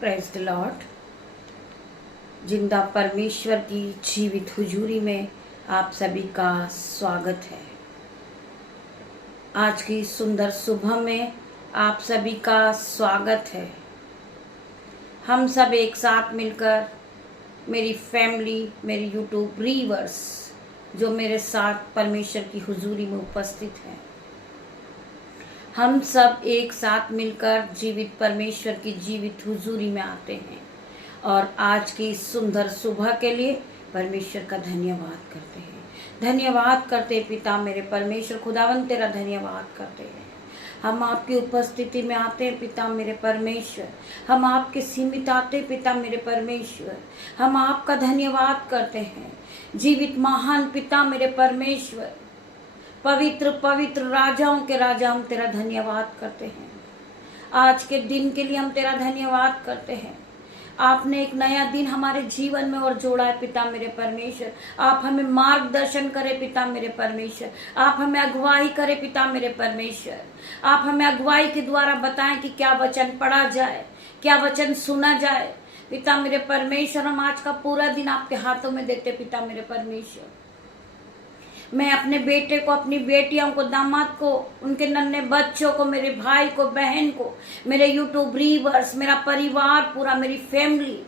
Praise the Lord. जिंदा परमेश्वर की जीवित हुजूरी में आप सभी का स्वागत है। आज की सुंदर सुबह में आप सभी का स्वागत है। हम सब एक साथ मिलकर, मेरी फैमिली, मेरे यूट्यूब व्यूअर्स जो मेरे साथ परमेश्वर की हुजूरी में उपस्थित हैं, हम सब एक साथ मिलकर जीवित परमेश्वर की जीवित हुजूरी में आते हैं और आज की सुंदर सुबह के लिए परमेश्वर का धन्यवाद करते हैं। धन्यवाद करते पिता मेरे परमेश्वर, खुदावन तेरा धन्यवाद करते हैं। हम आपकी उपस्थिति में आते हैं पिता मेरे परमेश्वर, हम आपके सीमित आते पिता मेरे परमेश्वर, हम आपका धन्यवाद करते हैं। जीवित महान पिता मेरे परमेश्वर, पवित्र पवित्र राजाओं के राजा, हम तेरा धन्यवाद करते हैं। आज के दिन के लिए हम तेरा धन्यवाद करते हैं। आपने एक नया दिन हमारे जीवन में और जोड़ा है पिता मेरे परमेश्वर। आप हमें मार्गदर्शन करें पिता मेरे परमेश्वर, आप हमें अगुवाई करें पिता मेरे परमेश्वर। आप हमें अगुवाई के द्वारा बताएं कि क्या वचन पढ़ा जाए, क्या वचन सुना जाए पिता मेरे परमेश्वर। हम आज का पूरा दिन आपके हाथों में देते पिता मेरे परमेश्वर। मैं अपने बेटे को, अपनी बेटियों को, दामाद को, उनके नन्हे बच्चों को, मेरे भाई को, बहन को, मेरे यूट्यूब व्यूअर्स, मेरा परिवार पूरा, मेरी फैमिली,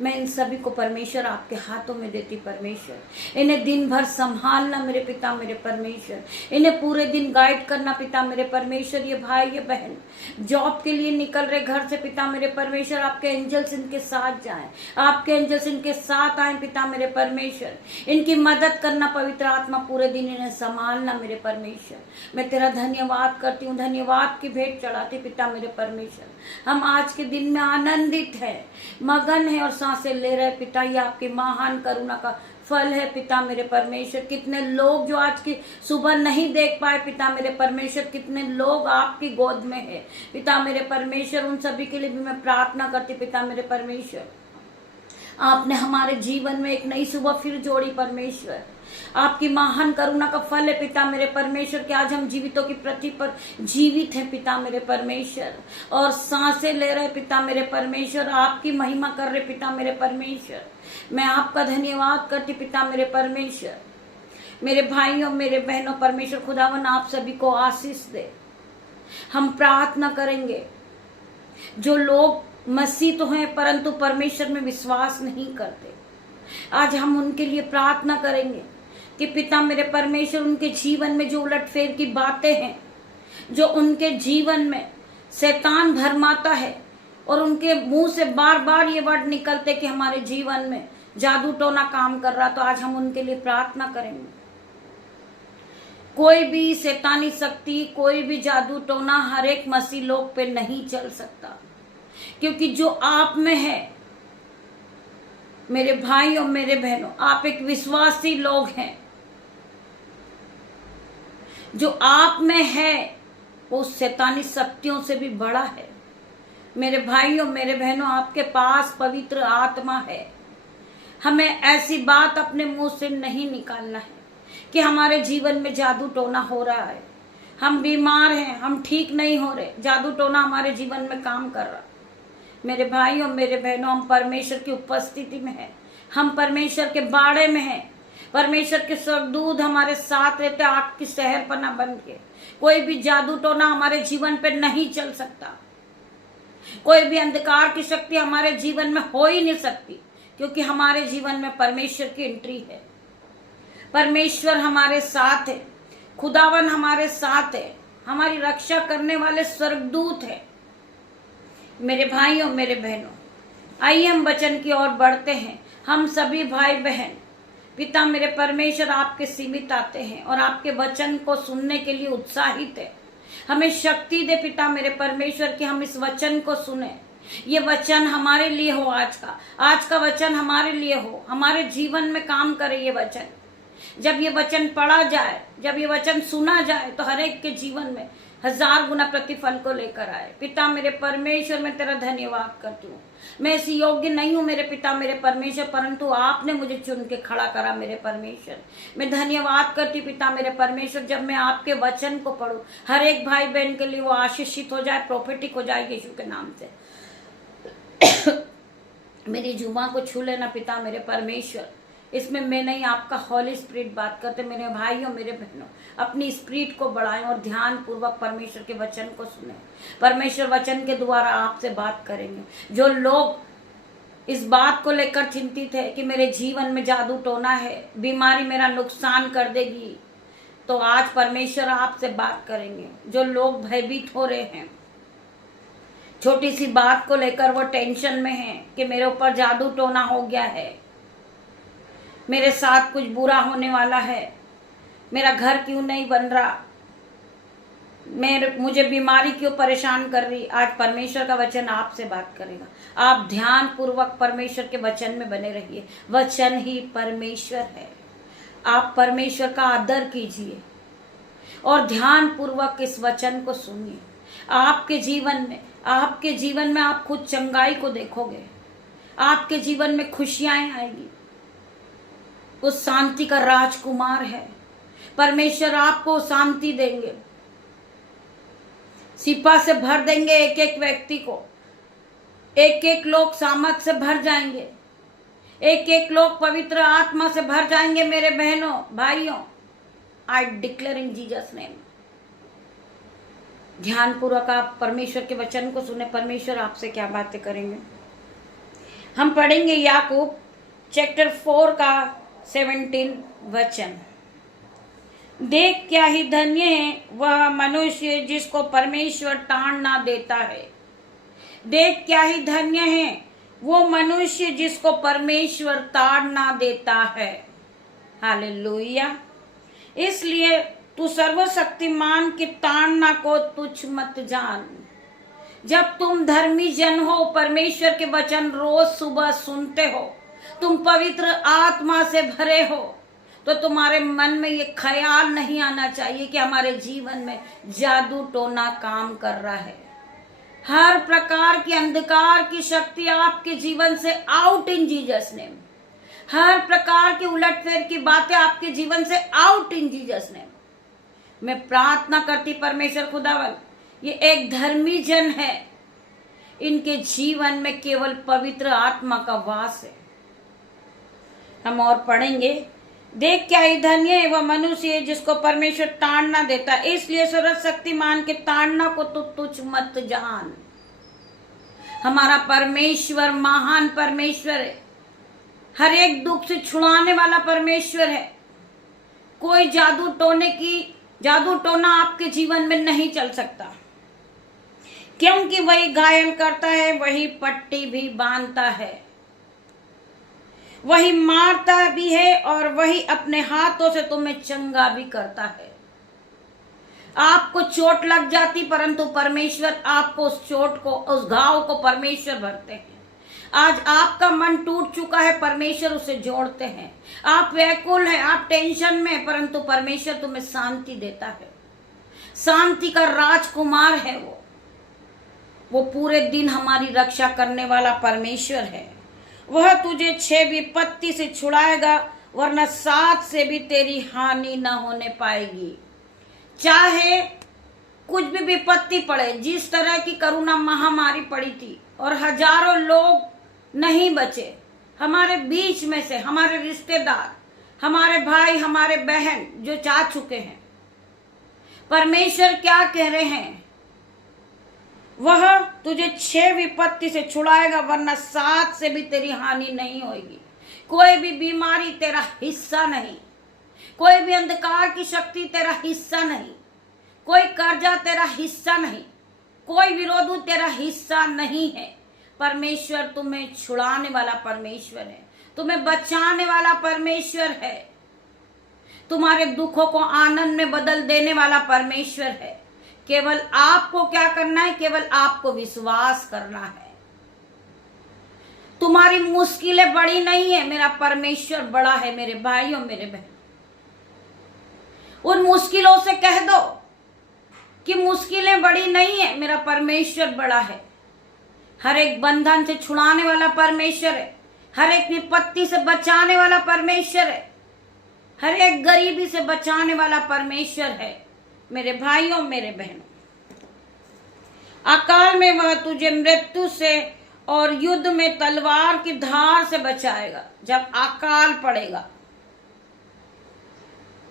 मैं इन सभी को परमेश्वर आपके हाथों में देती परमेश्वर। इन्हें दिन भर संभालना मेरे पिता मेरे परमेश्वर, इन्हें पूरे दिन गाइड करना पिता मेरे परमेश्वर। ये भाई ये बहन जॉब के लिए निकल रहे घर से पिता मेरे परमेश्वर, आपके एंजल्स इनके साथ जाएं, आपके एंजल्स इनके साथ आए पिता मेरे परमेश्वर। इनकी मदद करना पवित्र आत्मा, पूरे दिन इन्हें संभालना मेरे परमेश्वर। मैं तेरा धन्यवाद करती हूँ, धन्यवाद की भेंट चढ़ाती पिता मेरे परमेश्वर। हम आज के दिन में आनंदित है, मगन है और सांसें ले रहे पिता। ये आपकी महान करुणा का फल है पिता मेरे परमेश्वर। कितने लोग जो आज की सुबह नहीं देख पाए पिता मेरे परमेश्वर, कितने लोग आपकी गोद में है पिता मेरे परमेश्वर। उन सभी के लिए भी मैं प्रार्थना करती पिता मेरे परमेश्वर। आपने हमारे जीवन में एक नई सुबह फिर जोड़ी परमेश्वर। आपकी महान करुणा का फल है पिता मेरे परमेश्वर कि आज हम जीवितों की पृथ्वी पर जीवित हैं पिता मेरे परमेश्वर और सांसें ले रहे पिता मेरे परमेश्वर। आपकी महिमा कर रहे पिता मेरे परमेश्वर। मैं आपका धन्यवाद करती पिता मेरे परमेश्वर। मेरे भाइयों, मेरे बहनों, परमेश्वर खुदावन आप सभी को आशीष दे। हम प्रार्थना करेंगे, जो लोग मसीह तो हैं परंतु परमेश्वर में विश्वास नहीं करते, आज हम उनके लिए प्रार्थना करेंगे कि पिता मेरे परमेश्वर उनके जीवन में जो उलटफेर की बातें हैं, जो उनके जीवन में शैतान भरमाता है और उनके मुंह से बार बार ये वर्ड निकलते कि हमारे जीवन में जादू टोना काम कर रहा, तो आज हम उनके लिए प्रार्थना करेंगे। कोई भी शैतानी शक्ति, कोई भी जादू टोना हर एक मसीह लोग पे नहीं चल सकता, क्योंकि जो आप में है मेरे भाइयों, मेरे बहनों, आप एक विश्वासी लोग हैं। जो आप में है वो शैतानी शक्तियों से भी बड़ा है। मेरे भाइयों, मेरे बहनों, आपके पास पवित्र आत्मा है। हमें ऐसी बात अपने मुंह से नहीं निकालना है कि हमारे जीवन में जादू टोना हो रहा है, हम बीमार हैं, हम ठीक नहीं हो रहे, जादू टोना हमारे जीवन में काम कर रहा। मेरे भाइयों, मेरे बहनों, हम परमेश्वर की उपस्थिति में हैं, हम परमेश्वर के बाड़े में हैं। परमेश्वर के स्वर्गदूत हमारे साथ रहते, आग की शहरपनाह बन के। कोई भी जादू टोना हमारे जीवन पे नहीं चल सकता, कोई भी अंधकार की शक्ति हमारे जीवन में हो ही नहीं सकती, क्योंकि हमारे जीवन में परमेश्वर की एंट्री है। परमेश्वर हमारे साथ है, खुदावन हमारे साथ है, हमारी रक्षा करने वाले स्वर्गदूत है। मेरे भाइयों, मेरे बहनों, आइए हम वचन की ओर बढ़ते हैं। हम सभी भाई बहन पिता मेरे परमेश्वर आपके सीमित आते हैं और आपके वचन को सुनने के लिए उत्साहित है। हमें शक्ति दे पिता मेरे परमेश्वर कि हम इस वचन को सुने। ये वचन हमारे लिए हो, आज का वचन हमारे लिए हो, हमारे जीवन में काम करे ये वचन। जब ये वचन पढ़ा जाए, जब ये वचन सुना जाए, तो हर एक के जीवन में 1000 गुना प्रतिफल को लेकर आए। पिता मेरे परमेश्वर, मैं तेरा धन्यवाद करती हूँ। मैं इस योग्य नहीं हूँ मेरे पिता मेरे परमेश्वर, परंतु आपने मुझे चुन के खड़ा करा मेरे परमेश्वर। मैं धन्यवाद करती पिता मेरे परमेश्वर, जब मैं आपके वचन को पढ़ूं, हर एक भाई बहन के लिए वो आशीषित हो जाए, प्रोफेटिक हो जाए यीशु के नाम से। मेरी जुबां को छू लेना पिता मेरे परमेश्वर। इसमें मैं नहीं, आपका हॉली स्पिरिट बात करते। मेरे भाइयों मेरे बहनों, अपनी स्पिरिट को बढ़ाएं और ध्यान पूर्वक परमेश्वर के वचन को सुने। परमेश्वर वचन के द्वारा आपसे बात करेंगे। जो लोग इस बात को लेकर चिंतित है कि मेरे जीवन में जादू टोना है, बीमारी मेरा नुकसान कर देगी, तो आज परमेश्वर आपसे बात करेंगे। जो लोग भयभीत हो रहे हैं, छोटी सी बात को लेकर वो टेंशन में है कि मेरे ऊपर जादू टोना हो गया है, मेरे साथ कुछ बुरा होने वाला है, मेरा घर क्यों नहीं बन रहा, मुझे बीमारी क्यों परेशान कर रही, आज परमेश्वर का वचन आपसे बात करेगा। आप ध्यान पूर्वक परमेश्वर के वचन में बने रहिए। वचन ही परमेश्वर है। आप परमेश्वर का आदर कीजिए और ध्यान पूर्वक इस वचन को सुनिए। आपके जीवन में आप खुद चंगाई को देखोगे। आपके जीवन में खुशियां आएगी। उस शांति का राजकुमार है। परमेश्वर आपको शांति देंगे। सिपा से भर देंगे एक एक व्यक्ति को। एक एक लोग सामर्थ से भर जाएंगे। एक एक लोग पवित्र आत्मा से भर जाएंगे। मेरे बहनों भाइयों, I declare in Jesus name. ध्यान पूर्वक आप परमेश्वर के वचन को सुने। परमेश्वर आपसे क्या बातें करेंगे, हम पढ़ेंगे याकूब चैप्टर 4 का 17 वचन। देख क्या ही धन्य है वह मनुष्य जिसको परमेश्वर ताड़ना देता है। देख क्या ही धन्य है वो मनुष्य जिसको परमेश्वर ताड़ना देता है। हालेलुया। इसलिए तू सर्वशक्तिमान की ताड़ना को तुच्छ मत जान। जब तुम धर्मी जन हो, परमेश्वर के वचन रोज सुबह सुनते हो, तुम पवित्र आत्मा से भरे हो, तो तुम्हारे मन में ये ख्याल नहीं आना चाहिए कि हमारे जीवन में जादू टोना काम कर रहा है। हर प्रकार की अंधकार की शक्ति आपके जीवन से आउट इन जीसस नेम। हर प्रकार की उलटफेर की बातें आपके जीवन से आउट इन जीसस नेम। मैं प्रार्थना करती परमेश्वर खुदावन, ये एक धर्मी जन है, इनके जीवन में केवल पवित्र आत्मा का वास है। हम और पढ़ेंगे। देख क्या ही धन्य है वह मनुष्य जिसको परमेश्वर ताड़ना देता है। इसलिए सर्वशक्तिमान के ताड़ना को तो तुच्छ मत जान। हमारा परमेश्वर महान परमेश्वर है। हर एक दुख से छुड़ाने वाला परमेश्वर है। कोई जादू टोना आपके जीवन में नहीं चल सकता, क्योंकि वही घायल करता है, वही पट्टी भी बांधता है, वही मारता भी है और वही अपने हाथों से तुम्हें चंगा भी करता है। आपको चोट लग जाती, परंतु परमेश्वर आपको उस चोट को, उस घाव को परमेश्वर भरते हैं। आज आपका मन टूट चुका है, परमेश्वर उसे जोड़ते हैं। आप व्याकुल हैं, आप टेंशन में, परंतु परमेश्वर तुम्हें शांति देता है। शांति का राजकुमार है वो पूरे दिन हमारी रक्षा करने वाला परमेश्वर है। वह तुझे 6 विपत्ति से छुड़ाएगा, वरना 7 से भी तेरी हानि न होने पाएगी। चाहे कुछ भी विपत्ति पड़े, जिस तरह की कोरोना महामारी पड़ी थी और हजारों लोग नहीं बचे, हमारे बीच में से हमारे रिश्तेदार, हमारे भाई, हमारे बहन जो जा चुके हैं, परमेश्वर क्या कह रहे हैं? वह तुझे 6 विपत्ति से छुड़ाएगा, वरना 7 से भी तेरी हानि नहीं होगी। कोई भी बीमारी तेरा हिस्सा नहीं, कोई भी अंधकार की शक्ति तेरा हिस्सा नहीं, कोई कर्जा तेरा हिस्सा नहीं, कोई विरोध तेरा हिस्सा नहीं है। परमेश्वर तुम्हें छुड़ाने वाला परमेश्वर है, तुम्हें बचाने वाला परमेश्वर है, तुम्हारे दुखों को आनंद में बदल देने वाला परमेश्वर है। केवल आपको क्या करना है? केवल आपको विश्वास करना है। तुम्हारी मुश्किलें बड़ी नहीं है, मेरा परमेश्वर बड़ा है। मेरे भाइयों, मेरे बहन, उन मुश्किलों से कह दो कि मुश्किलें बड़ी नहीं है, मेरा परमेश्वर बड़ा है। हर एक बंधन से छुड़ाने वाला परमेश्वर है, हर एक विपत्ति से बचाने वाला परमेश्वर है, हर एक गरीबी से बचाने वाला परमेश्वर है। मेरे भाइयों, मेरे बहनों, अकाल में वह तुझे मृत्यु से और युद्ध में तलवार की धार से बचाएगा। जब अकाल पड़ेगा,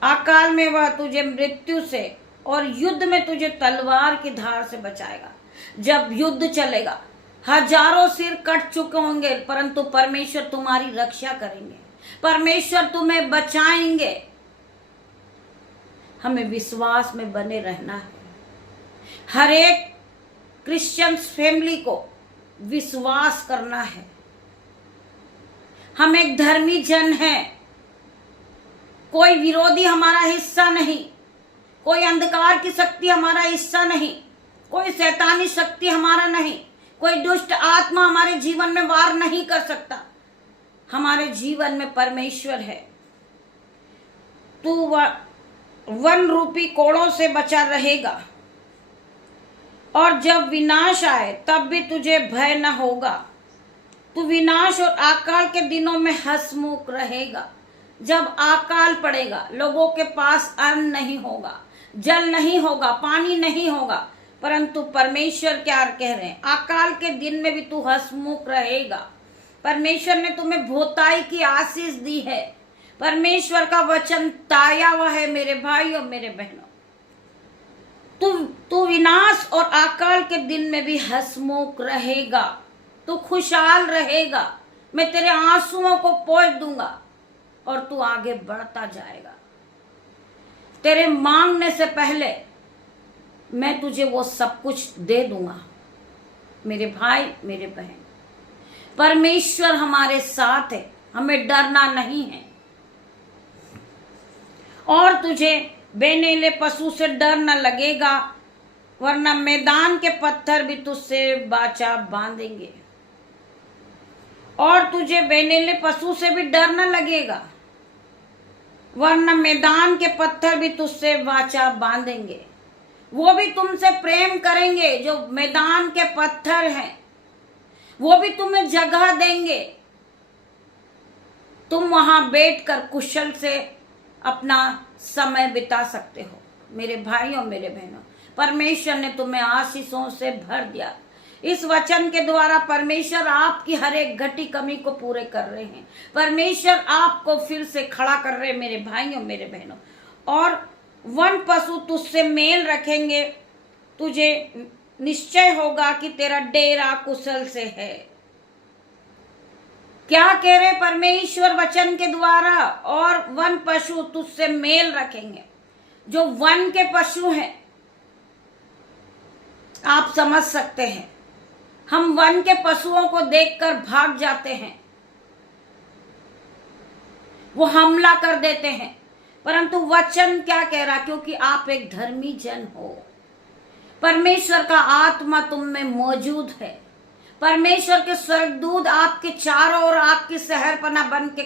अकाल में वह तुझे मृत्यु से और युद्ध में तुझे तलवार की धार से बचाएगा। जब युद्ध चलेगा, हजारों सिर कट चुके होंगे, परंतु परमेश्वर तुम्हारी रक्षा करेंगे, परमेश्वर तुम्हें बचाएंगे। हमें विश्वास में बने रहना है। हर एक क्रिश्चियन फैमिली को विश्वास करना है। हम एक धर्मी जन हैं। कोई विरोधी हमारा हिस्सा नहीं, कोई अंधकार की शक्ति हमारा हिस्सा नहीं, कोई शैतानी शक्ति हमारा नहीं, कोई दुष्ट आत्मा हमारे जीवन में वार नहीं कर सकता। हमारे जीवन में परमेश्वर है। तू वन रूपी कोड़ों से बचा रहेगा, और जब विनाश आए तब भी तुझे भय न होगा। तू विनाश और अकाल के दिनों में हंसमुख रहेगा। जब अकाल पड़ेगा, लोगों के पास अन्न नहीं होगा, जल नहीं होगा, पानी नहीं होगा, परंतु परमेश्वर क्या कह रहे हैं, अकाल के दिन में भी तू हंसमुख रहेगा। परमेश्वर ने तुम्हें भोताई की आशीष दी है। परमेश्वर का वचन ताया हुआ है मेरे भाई और मेरे बहनों। तू विनाश और अकाल के दिन में भी हंसमुख रहेगा, तू खुशहाल रहेगा। मैं तेरे आंसुओं को पोंछ दूंगा और तू आगे बढ़ता जाएगा। तेरे मांगने से पहले मैं तुझे वो सब कुछ दे दूंगा। मेरे भाई मेरे बहन, परमेश्वर हमारे साथ है, हमें डरना नहीं है। और तुझे बेनेले पशु से डर न लगेगा, वरना मैदान के पत्थर भी तुझसे वाचा बांधेंगे। और तुझे बेनेले पशु से भी डर न लगेगा, वरना मैदान के पत्थर भी तुझसे वाचा बांधेंगे। वो भी तुमसे प्रेम करेंगे। जो मैदान के पत्थर हैं, वो भी तुम्हें जगह देंगे। तुम वहां बैठकर कुशल से अपना समय बिता सकते हो। मेरे भाई और मेरे बहनों, परमेश्वर ने तुम्हें आशीषों से भर दिया। इस वचन के द्वारा परमेश्वर आपकी हर एक घटी कमी को पूरे कर रहे हैं। परमेश्वर आपको फिर से खड़ा कर रहे हैं मेरे भाई और मेरे बहनों। और वन पशु तुझसे मेल रखेंगे। तुझे निश्चय होगा कि तेरा डेरा कुशल से है। क्या कह रहे परमेश्वर वचन के द्वारा? और वन पशु तुझसे मेल रखेंगे। जो वन के पशु हैं, आप समझ सकते हैं, हम वन के पशुओं को देखकर भाग जाते हैं, वो हमला कर देते हैं, परंतु वचन क्या कह रहा? क्योंकि आप एक धर्मी जन हो, परमेश्वर का आत्मा तुम में मौजूद है, परमेश्वर के स्वर्गदूत आपके चारों ओर आपकी शहरपनाह बन के